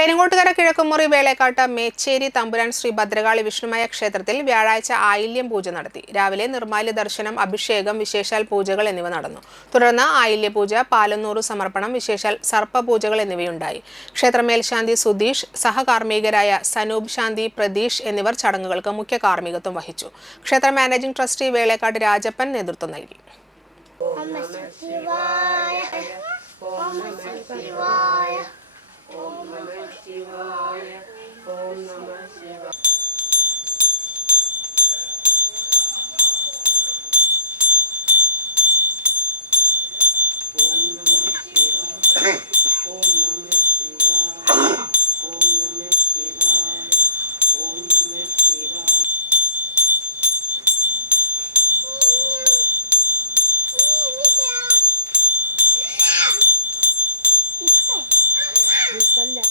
പെരിങ്ങോട്ടുകര കിഴക്കുമുറി വേളേക്കാട്ട് മേച്ചേരി തമ്പുരാൻ ശ്രീ ഭദ്രകാളി വിഷ്ണുമയ ക്ഷേത്രത്തിൽ വ്യാഴാഴ്ച ആയില്യം പൂജ നടത്തി. രാവിലെ നിർമ്മാല്യ ദർശനം, അഭിഷേകം, വിശേഷാൽ പൂജകൾ എന്നിവ നടന്നു. തുടർന്ന് ആയില്യപൂജ, പാലന്നൂറ് സമർപ്പണം, വിശേഷാൽ സർപ്പപൂജകൾ എന്നിവയുണ്ടായി. ക്ഷേത്ര മേൽശാന്തി സുധീഷ്, സഹകാർമ്മികരായ സനൂപ് ശാന്തി, പ്രതീഷ് എന്നിവർ ചടങ്ങുകൾക്ക് മുഖ്യ കാർമ്മികത്വം വഹിച്ചു. ക്ഷേത്ര മാനേജിംഗ് ട്രസ്റ്റി വേളേക്കാട്ട് രാജപ്പൻ നേതൃത്വം നൽകി. Bukan lah,